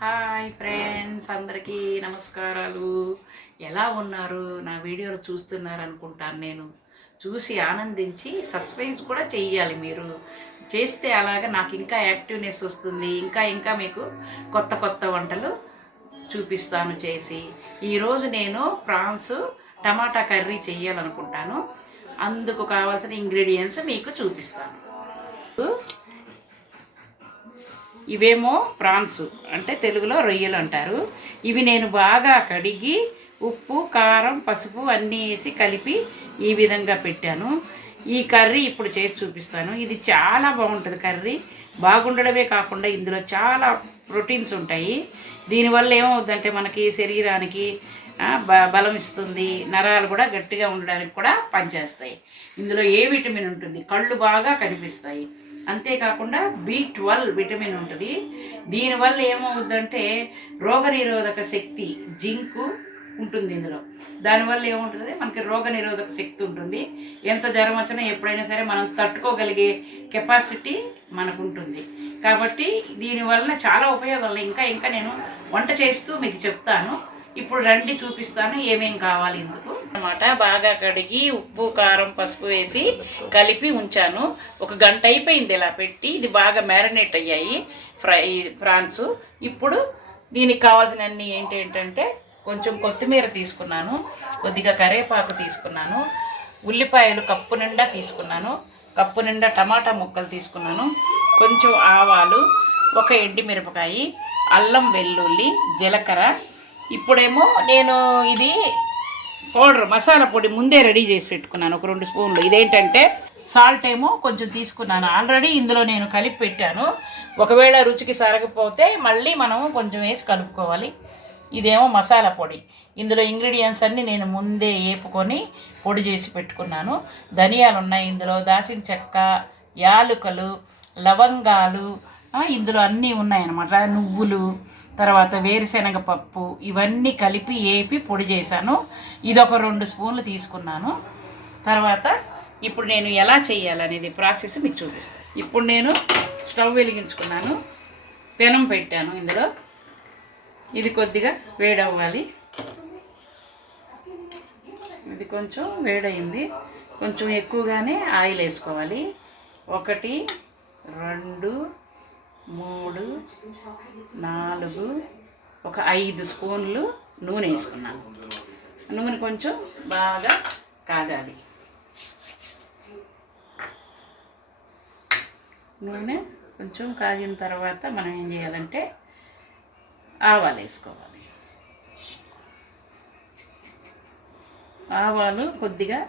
Hi friends అందరికీ నమస్కారాలు. ఎలా ఉన్నారు? నా వీడియోలు చూస్తున్నారు అనుకుంటాను నేను. చూసి ఆనందించి సబ్స్క్రైబ్ కూడా చెయ్యాలి మీరు. చేస్తే అలాగా నాకు ఇంకా యాక్టివ్నెస్ వస్తుంది. ఇంకా ఇంకా మీకు కొత్త కొత్త వంటలు చూపిస్తాను చేసి. ఈరోజు నేను ప్రాన్స్ టమాటా కర్రీ చేయాలనుకుంటాను అందుకు కావాల్సిన ఇంగ్రీడియంట్స్ మీకు చూపిస్తాను. ఇవేమో ప్రాన్స్ అంటే తెలుగులో రొయ్యలు అంటారు. ఇవి నేను బాగా కడిగి ఉప్పు కారం పసుపు అన్నీ వేసి కలిపి ఈ విధంగా పెట్టాను. ఈ కర్రీ ఇప్పుడు చేసి చూపిస్తాను. ఇది చాలా బాగుంటుంది కర్రీ. బాగుండడమే కాకుండా ఇందులో చాలా ప్రోటీన్స్ ఉంటాయి. దీనివల్ల ఏమవుద్దంటే మనకి శరీరానికి బ బలం ఇస్తుంది. నరాలు కూడా గట్టిగా ఉండడానికి కూడా పనిచేస్తాయి. ఇందులో ఏ విటమిన్ ఉంటుంది? కళ్ళు బాగా కనిపిస్తాయి. అంతేకాకుండా బి ట్వెల్వ్ విటమిన్ ఉంటుంది. దీనివల్ల ఏమవుద్దంటే రోగనిరోధక శక్తి జింకు ఉంటుంది ఇందులో. దానివల్ల ఏముంటుంది? మనకి రోగనిరోధక శక్తి ఉంటుంది. ఎంత జ్వరం వచ్చినా ఎప్పుడైనా సరే మనం తట్టుకోగలిగే కెపాసిటీ మనకు ఉంటుంది కాబట్టి దీనివల్ల చాలా ఉపయోగాలు. ఇంకా ఇంకా నేను వంట చేస్తూ మీకు చెప్తాను. ఇప్పుడు రండి చూపిస్తాను ఏమేం కావాలి ఇందుకు. అనమాట బాగా కడిగి ఉప్పు కారం పసుపు వేసి కలిపి ఉంచాను. ఒక గంట అయిపోయింది ఇలా పెట్టి. ఇది బాగా మ్యారినేట్ అయ్యాయి ఫ్రై ప్రాన్స్ ఇప్పుడు దీనికి కావాల్సినన్ని ఏంటి ఏంటంటే కొంచెం కొత్తిమీర తీసుకున్నాను. కొద్దిగా కరివేపాకు తీసుకున్నాను. ఉల్లిపాయలు కప్పు నిండా తీసుకున్నాను. కప్పు నిండా టమాటా ముక్కలు తీసుకున్నాను. కొంచెం ఆవాలు ఒక ఎండి మిరపకాయి అల్లం వెల్లుల్లి జీలకర్ర. ఇప్పుడేమో నేను ఇది పౌడర్ మసాలా పొడి ముందే రెడీ చేసి పెట్టుకున్నాను ఒక రెండు స్పూన్లు. ఇదేంటంటే సాల్ట్ ఏమో కొంచెం తీసుకున్నాను. ఆల్రెడీ ఇందులో నేను కలిపి పెట్టాను. ఒకవేళ రుచికి సరగపోతే మళ్ళీ మనము కొంచెం వేసి కలుపుకోవాలి. ఇదేమో మసాలా పొడి. ఇందులో ఇంగ్రీడియంట్స్ అన్నీ నేను ముందే వేపుకొని పొడి చేసి పెట్టుకున్నాను. ధనియాలు ఉన్నాయి ఇందులో దాచిన చెక్క యాలుకలు లవంగాలు ఇందులో అన్నీ ఉన్నాయన్నమాట. నువ్వులు తర్వాత వేరుశనగ పప్పు ఇవన్నీ కలిపి ఏపి పొడి చేశాను. ఇది ఒక రెండు స్పూన్లు తీసుకున్నాను. తర్వాత ఇప్పుడు నేను ఎలా చేయాలనేది ప్రాసెస్ మీకు చూపిస్తాను. ఇప్పుడు నేను స్టవ్ వెలిగించుకున్నాను. పెనం పెట్టాను ఇందులో. ఇది కొద్దిగా వేడవ్వాలి. ఇది కొంచెం వేడయింది. కొంచెం ఎక్కువగానే ఆయిల్ వేసుకోవాలి. ఒకటి రెండు మూడు నాలుగు ఒక ఐదు స్పూన్లు నూనె వేసుకున్నాను. నూనె కొంచెం బాగా కాగాలి. నూనె కొంచెం కాగిన తర్వాత మనం ఏం చేయాలంటే ఆవాలు వేసుకోవాలి. ఆవాలు కొద్దిగా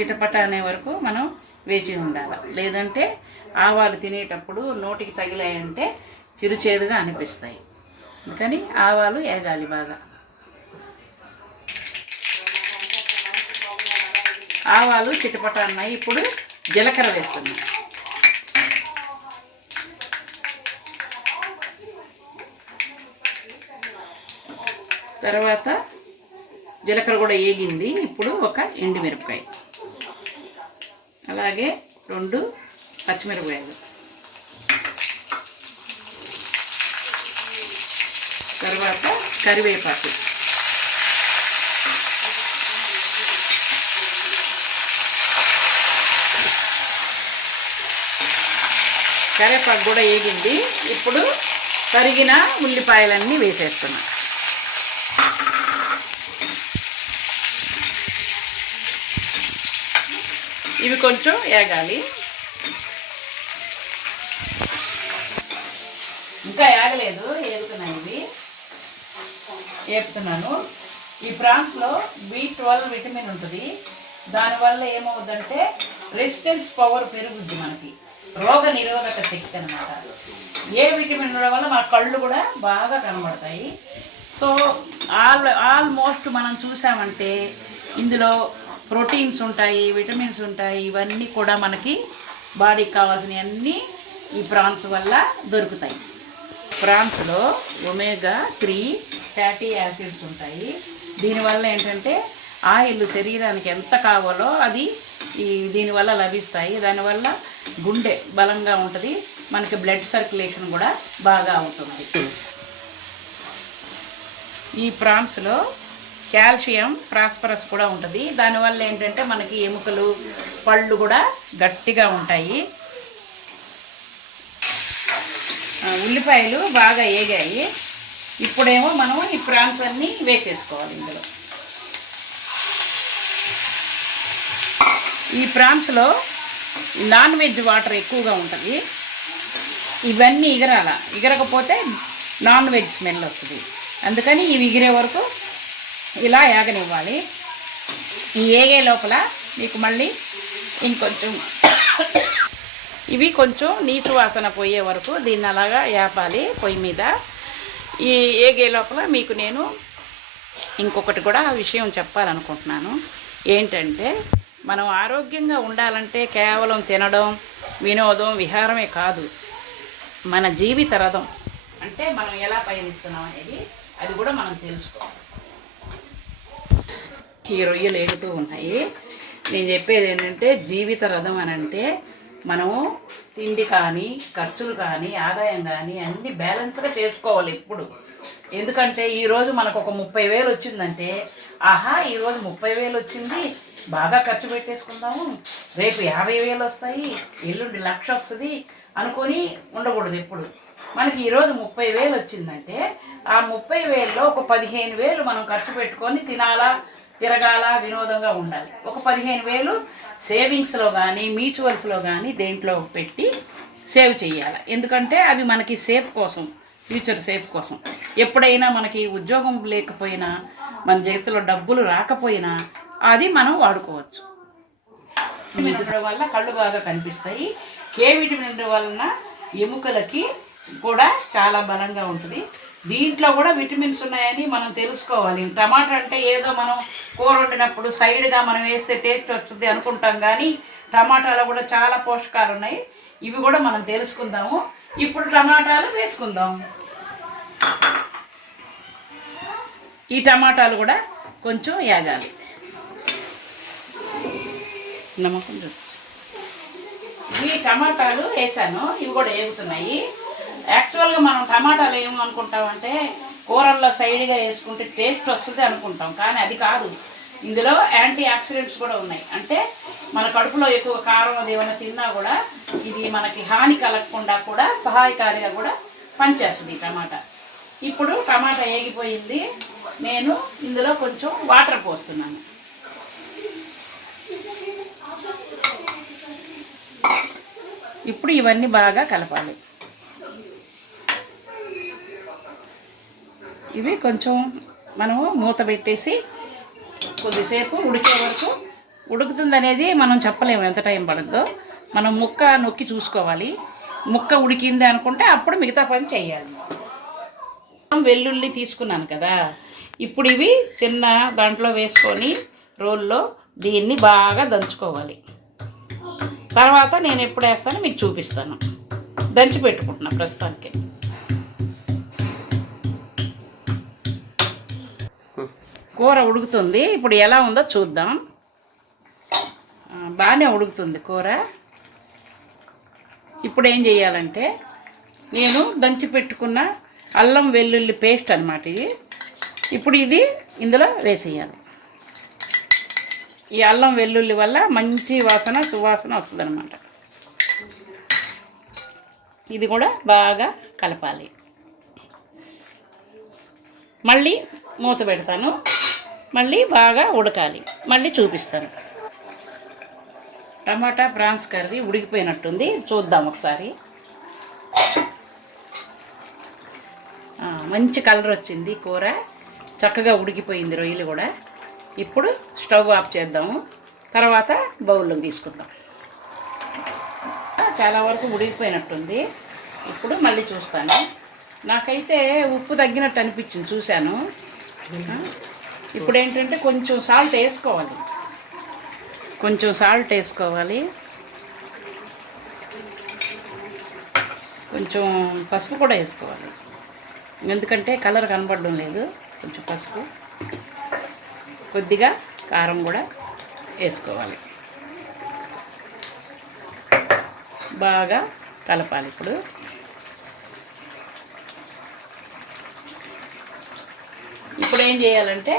చిటపట అనే వరకు మనం వేచి ఉండాలి. లేదంటే ఆవాలు తినేటప్పుడు నోటికి తగిలాయంటే చిరుచేదుగా అనిపిస్తాయి. అందుకని ఆవాలు ఏగాలి బాగా. ఆవాలు చిటపట అన్నాయి ఇప్పుడు జీలకర్ర వేస్తున్నాం. తర్వాత జీలకర్ర కూడా ఏగింది. ఇప్పుడు ఒక ఎండుమిరపకాయ. అలాగే రెండు పచ్చిమిరపకాయలు. తర్వాత కరివేపాకు. కరివేపాకు కూడా వేగింది. ఇప్పుడు తరిగిన ఉల్లిపాయలన్నీ వేసేస్తున్నాం. ఇవి కొంచెం ఏగాలి. ఇంకా ఏగలేదు ఏగుతున్నాయి ఇవి. ఏపుతున్నాను. ఈ ప్రాన్స్లో బి ట్వెల్వ్ విటమిన్ ఉంటుంది. దానివల్ల ఏమవుతుందంటే రెసిస్టెన్స్ పవర్ పెరుగుద్ది మనకి. రోగ నిరోధక శక్తి అనమాట ఏ విటమిన్ ఉండడం వల్ల మన కళ్ళు కూడా బాగా కనబడతాయి. సో ఆల్ ఆల్మోస్ట్ మనం చూసామంటే ఇందులో ప్రోటీన్స్ ఉంటాయి విటమిన్స్ ఉంటాయి ఇవన్నీ కూడా మనకి బాడీకి కావాల్సినవన్నీ ఈ ప్రాన్స్ వల్ల దొరుకుతాయి. ప్రాన్స్లో ఒమేగా త్రీ ఫ్యాటీ యాసిడ్స్ ఉంటాయి. దీనివల్ల ఏంటంటే ఆయిల్ శరీరానికి ఎంత కావాలో అది ఈ దీనివల్ల లభిస్తాయి. దానివల్ల గుండె బలంగా ఉంటుంది. మనకి బ్లడ్ సర్క్యులేషన్ కూడా బాగా అవుతుంది. ఈ ప్రాన్స్లో కాల్షియం ప్రాస్పరస్ కూడా ఉంటుంది. దానివల్ల ఏంటంటే మనకి ఎముకలు పళ్ళు కూడా గట్టిగా ఉంటాయి. ఉల్లిపాయలు బాగా ఏగాయి. ఇప్పుడేమో మనం ఈ ప్రాన్స్ అన్నీ వేసేసుకోవాలి ఇందులో. ఈ ప్రాన్స్లో నాన్ వెజ్ వాటర్ ఎక్కువగా ఉంటుంది. ఇవన్నీ ఎగరాల ఎగరకపోతే నాన్ వెజ్ స్మెల్ వస్తుంది. అందుకని ఇవి ఎగిరే వరకు ఇలా ఏగనివ్వాలి. ఈ ఏగే లోపల మీకు మళ్ళీ ఇంకొంచెం ఇవి కొంచెం నీసు వాసన పోయే వరకు దీన్ని అలాగా వేపాలి పొయ్యి మీద. ఈ ఏగే లోపల మీకు నేను ఇంకొకటి కూడా విషయం చెప్పాలనుకుంటున్నాను. ఏంటంటే మనం ఆరోగ్యంగా ఉండాలంటే కేవలం తినడం వినోదం విహారమే కాదు. మన జీవిత రథం అంటే మనం ఎలా పయనిస్తున్నాం అనేది అది కూడా మనం తెలుసుకోవాలి. ఈ రొయ్యలు ఎగుతూ ఉన్నాయి నేను చెప్పేది ఏంటంటే జీవిత రథం అని అంటే మనము తిండి కానీ ఖర్చులు కానీ ఆదాయం కానీ అన్నీ బ్యాలెన్స్గా చేసుకోవాలి ఎప్పుడు. ఎందుకంటే ఈరోజు మనకు ఒక ముప్పై వేలు వచ్చిందంటే ఆహా ఈరోజు ముప్పై వేలు వచ్చింది బాగా ఖర్చు పెట్టేసుకుందాము రేపు యాభై వేలు వస్తాయి ఎల్లుండి లక్ష వస్తుంది అనుకొని ఉండకూడదు ఎప్పుడు. మనకి ఈరోజు ముప్పై వేలు వచ్చిందంటే ఆ ముప్పై వేలలో ఒక పదిహేను వేలు మనం ఖర్చు పెట్టుకొని తినాలా తిరగాల వినోదంగా ఉండాలి. ఒక పదిహేను వేలు సేవింగ్స్లో కానీ మ్యూచువల్స్లో కానీ దేంట్లో పెట్టి సేవ్ చేయాలి. ఎందుకంటే అవి మనకి సేఫ్ కోసం ఫ్యూచర్ సేఫ్ కోసం. ఎప్పుడైనా మనకి ఉద్యోగం లేకపోయినా మన చేతిలో డబ్బులు రాకపోయినా అది మనం వాడుకోవచ్చు. వల్ల కళ్ళు బాగా కనిపిస్తాయి. కే విటమిన్ వలన ఎముకలకి కూడా చాలా బలంగా ఉంటుంది. దీంట్లో కూడా విటమిన్స్ ఉన్నాయని మనం తెలుసుకోవాలి. టమాటా అంటే ఏదో మనం కూర వండినప్పుడు సైడ్గా మనం వేస్తే టేస్ట్ వస్తుంది అనుకుంటాం కానీ టమాటాలో కూడా చాలా పోషకాలు ఉన్నాయి. ఇవి కూడా మనం తెలుసుకుందాము. ఇప్పుడు టమాటాలు వేసుకుందాం. ఈ టమాటాలు కూడా కొంచెం యాగాలి. నమ్మకం ఈ టమాటాలు వేసాను. ఇవి కూడా వేగుతున్నాయి యాక్చువల్గా మనం టమాటాలు ఏమనుకుంటామంటే కూరల్లో సైడ్గా వేసుకుంటే టేస్ట్ వస్తుంది అనుకుంటాం కానీ అది కాదు. ఇందులో యాంటీ ఆక్సిడెంట్స్ కూడా ఉన్నాయి. అంటే మన కడుపులో ఎక్కువ కారం అది ఏమైనా తిన్నా కూడా ఇది మనకి హాని కలగకుండా కూడా సహాయకారిగా కూడా పనిచేస్తుంది ఈ టమాటా. ఇప్పుడు టమాటా ఏగిపోయింది. నేను ఇందులో కొంచెం వాటర్ పోస్తున్నాను. ఇప్పుడు ఇవన్నీ బాగా కలపాలి. ఇవి కొంచెం మనము మూత పెట్టేసి కొద్దిసేపు ఉడికే వరకు ఉడుకుతుందనేది మనం చెప్పలేము ఎంత టైం పడుతుందో మనం ముక్క నొక్కి చూసుకోవాలి. ముక్క ఉడికింది అనుకుంటే అప్పుడు మిగతా పని చేయాలి. వెల్లుల్లి తీసుకున్నాను కదా. ఇప్పుడు ఇవి చిన్న దాంట్లో వేసుకొని రోల్లో దీన్ని బాగా దంచుకోవాలి. తర్వాత నేను ఎప్పుడు వేస్తానో మీకు చూపిస్తాను. దంచి పెట్టుకుంటున్నా ప్రస్తుతానికి. కూర ఉడుకుతుంది. ఇప్పుడు ఎలా ఉందో చూద్దాం. బాగానే ఉడుకుతుంది కూర. ఇప్పుడు ఏం చేయాలంటే నేను దంచి పెట్టుకున్న అల్లం వెల్లుల్లి పేస్ట్ అనమాట ఇది. ఇప్పుడు ఇది ఇందులో వేసేయాలి. ఈ అల్లం వెల్లుల్లి వల్ల మంచి వాసన సువాసన వస్తుందన్నమాట. ఇది కూడా బాగా కలపాలి. మళ్ళీ మూత పెడతాను. మళ్ళీ బాగా ఉడకాలి. మళ్ళీ చూపిస్తాను. టమాటా ప్రాన్స్ కర్రీ ఉడికిపోయినట్టుంది. చూద్దాం ఒకసారి. మంచి కలర్ వచ్చింది కూర. చక్కగా ఉడికిపోయింది రొయ్యలు కూడా. ఇప్పుడు స్టవ్ ఆఫ్ చేద్దాము. తర్వాత బౌల్లోకి తీసుకుందాం. చాలా వరకు ఉడికిపోయినట్టుంది. ఇప్పుడు మళ్ళీ చూస్తాను. నాకైతే ఉప్పు తగ్గినట్టు అనిపించింది చూశాను. ఇప్పుడు ఏంటంటే కొంచెం సాల్ట్ వేసుకోవాలి. కొంచెం సాల్ట్ వేసుకోవాలి. కొంచెం పసుపు కూడా వేసుకోవాలి. ఎందుకంటే కలర్ కనపడడం లేదు. కొంచెం పసుపు. కొద్దిగా కారం కూడా వేసుకోవాలి. బాగా కలపాలి ఇప్పుడు. ఇప్పుడు ఏం చేయాలంటే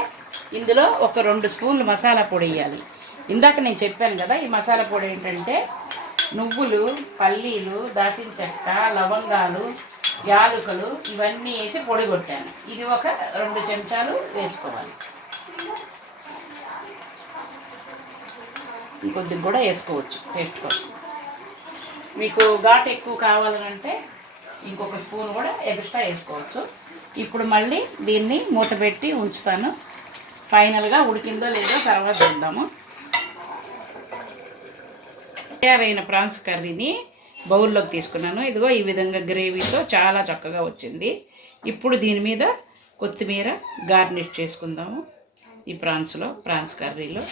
ఇందులో ఒక రెండు స్పూన్లు మసాలా పొడి వేయాలి. ఇందాక నేను చెప్పాను కదా ఈ మసాలా పొడి ఏంటంటే నువ్వులు పల్లీలు దాచిన చెక్క లవంగాలు యాలకులు ఇవన్నీ వేసి పొడి కొట్టాను. ఇది ఒక రెండు చెంచాలు వేసుకోవాలి. ఇంకొద్దిగా కూడా వేసుకోవచ్చు టేస్ట్ కోసం మీకు ఘాట్ ఎక్కువ కావాలంటే ఇంకొక స్పూన్ కూడా ఎక్స్ట్రా వేసుకోవచ్చు. ఇప్పుడు మళ్ళీ దీన్ని మూత పెట్టి ఉంచుతాను. ఫైనల్గా ఉడికిందో లేదో తర్వాత చూద్దాము. తయారైన ప్రాన్స్ కర్రీని బౌల్లోకి తీసుకున్నాను. ఇదిగో ఈ విధంగా గ్రేవీతో చాలా చక్కగా వచ్చింది. ఇప్పుడు దీని మీద కొత్తిమీర గార్నిష్ చేసుకుందాము ఈ ప్రాన్స్లో ప్రాన్స్ కర్రీలో.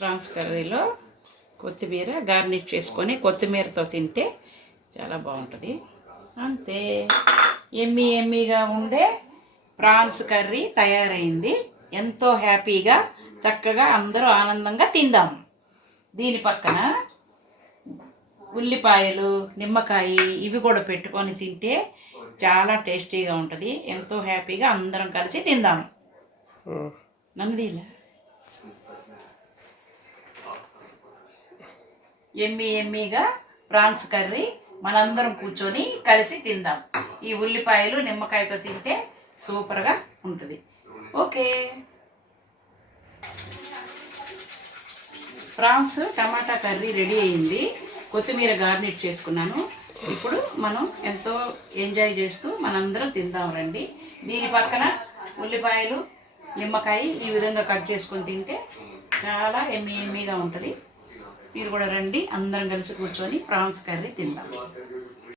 ప్రాన్స్ కర్రీలో కొత్తిమీర గార్నిష్ చేసుకొని కొత్తిమీరతో తింటే చాలా బాగుంటుంది. అంతే. ఎమ్మి ఎమ్మిగా ఉండే ప్రాన్స్ కర్రీ తయారైంది. ఎంతో హ్యాపీగా చక్కగా అందరూ ఆనందంగా తిందాం. దీని పక్కన ఉల్లిపాయలు నిమ్మకాయ ఇవి కూడా పెట్టుకొని తింటే చాలా టేస్టీగా ఉంటుంది. ఎంతో హ్యాపీగా అందరం కలిసి తిందాం. నన్ను తీలా ఎమ్మి ఎమ్మిగా ప్రాన్స్ కర్రీ మనందరం కూర్చొని కలిసి తిందాం. ఈ ఉల్లిపాయలు నిమ్మకాయతో తింటే సూపర్గా ఉంటుంది. Okay. Prawns tomato curry ready అయింది. కొత్తిమీర గార్నిష్ చేసుకున్నాను. ఇప్పుడు మనం ఎంతో ఎంజాయ్ చేస్తూ మనందరం తిందాం రండి. దీని పక్కన ఉల్లిపాయలు నిమ్మకాయ ఈ విధంగా కట్ చేసుకొని తింటే చాలా ఎమ్మి ఎమ్మిగా ఉంటుంది. మీరు కూడా రండి అందరం కలిసి కూర్చొని ప్రాన్స్ కర్రీ తిందాం.